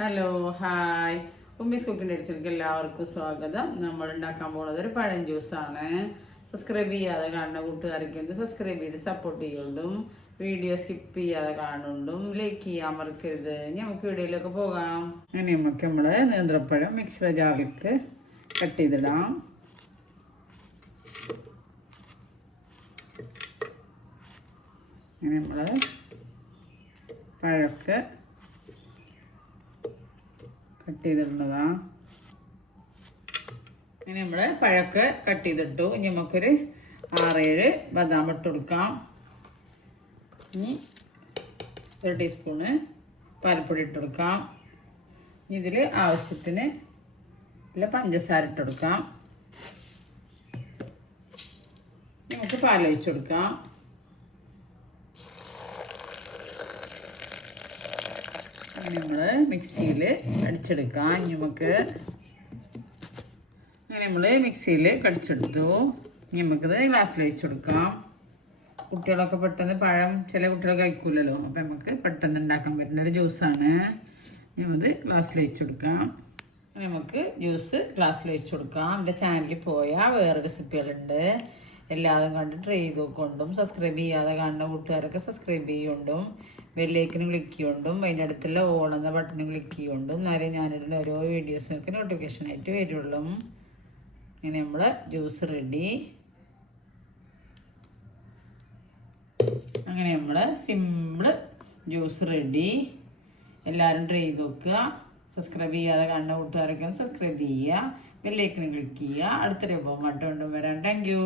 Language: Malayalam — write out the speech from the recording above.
ഹലോ ഹായ് ഉമ്മീസ് കുക്കിൻ്റെ അടിച്ചിലേക്ക് എല്ലാവർക്കും സ്വാഗതം. നമ്മൾ ഉണ്ടാക്കാൻ പോകുന്നത് ഒരു പഴം ജ്യൂസാണ്. സബ്സ്ക്രൈബ് ചെയ്യാതെ കാണുന്ന കൂട്ടുകാർക്ക് സബ്സ്ക്രൈബ് ചെയ്ത് സപ്പോർട്ട് ചെയ്യുന്നുണ്ടും വീഡിയോ സ്കിപ്പ് ചെയ്യാതെ കാണുന്നുണ്ടും ലൈക്ക് ചെയ്യാൻ മറക്കരുത്. നമുക്ക് വീഡിയോയിലൊക്കെ പോകാം. അങ്ങനെ നമ്മൾ നേന്ത്രപ്പഴം മിക്സിയുടെ ജാറിലേക്ക് കട്ട് ചെയ്തിടാം. അങ്ങനെ നമ്മൾ പഴമൊക്കെ കട്ട് ചെയ്തിടുന്നതാണ്. അങ്ങനെ നമ്മൾ പഴമൊക്കെ കട്ട് ചെയ്തിട്ടു. ഇനി നമുക്കൊരു 6-7 ബദാം ഇട്ട് കൊടുക്കാം. ഇനി 1 ടീസ്പൂണ് പാൽപ്പൊടി ഇട്ട് കൊടുക്കാം. ഇതിൽ ആവശ്യത്തിന് പഞ്ചസാര ഇട്ട് കൊടുക്കാം. നമുക്ക് പാലൊഴിച്ച് കൊടുക്കാം. നമ്മൾ മിക്സിയിൽ അടിച്ചെടുക്കാം. നമുക്ക് അങ്ങനെ നമ്മൾ മിക്സിയിൽ കടിച്ചെടുത്തു. നമുക്കത് ഗ്ലാസ്സിൽ ഒഴിച്ച് കൊടുക്കാം. കുട്ടികളൊക്കെ പെട്ടെന്ന് പഴം ചില കുട്ടികൾ കഴിക്കൂലല്ലോ, അപ്പം നമുക്ക് പെട്ടെന്ന് ഉണ്ടാക്കാൻ പറ്റുന്ന ഒരു ജ്യൂസാണ്. നമുക്കത് ഗ്ലാസ്സിൽ ഒഴിച്ച് കൊടുക്കാം. നമുക്ക് ജ്യൂസ് ഗ്ലാസ്സിൽ ഒഴിച്ച് കൊടുക്കാം. എൻ്റെ ചാനലിൽ പോയാൽ വേറെ റെസിപ്പികളുണ്ട്, എല്ലാതും കണ്ട് ട്രൈ ചെയ്തുകൊണ്ടും സബ്സ്ക്രൈബ് ചെയ്യാതെ കാണുന്ന കൂട്ടുകാരൊക്കെ സബ്സ്ക്രൈബ് ചെയ്യുകൊണ്ടും ബെല്ലൈക്കനും ക്ലിക്ക് ചെയ്യുകൊണ്ടും അതിൻ്റെ അടുത്തുള്ള ഓൾ എന്ന ബട്ടണും ക്ലിക്ക് ചെയ്യുകൊണ്ടും എന്നാലേ ഞാനിടുന്ന ഓരോ വീഡിയോസിനൊക്കെ നോട്ടിഫിക്കേഷനായിട്ട് വരുള്ളൂ. അങ്ങനെ നമ്മൾ ജ്യൂസ് റെഡി. അങ്ങനെ നമ്മൾ സിമ്പിൾ ജ്യൂസ് റെഡി. എല്ലാവരും ട്രൈ ചെയ്ത് നോക്കുക. സബ്സ്ക്രൈബ് ചെയ്യാതെ കാണുന്ന കൂട്ടുകാരൊക്കെ സബ്സ്ക്രൈബ് ചെയ്യുക, ബെല്ലൈക്കനും ക്ലിക്ക് ചെയ്യുക. അടുത്തൊരു വിഭവം വരാം. Thank you.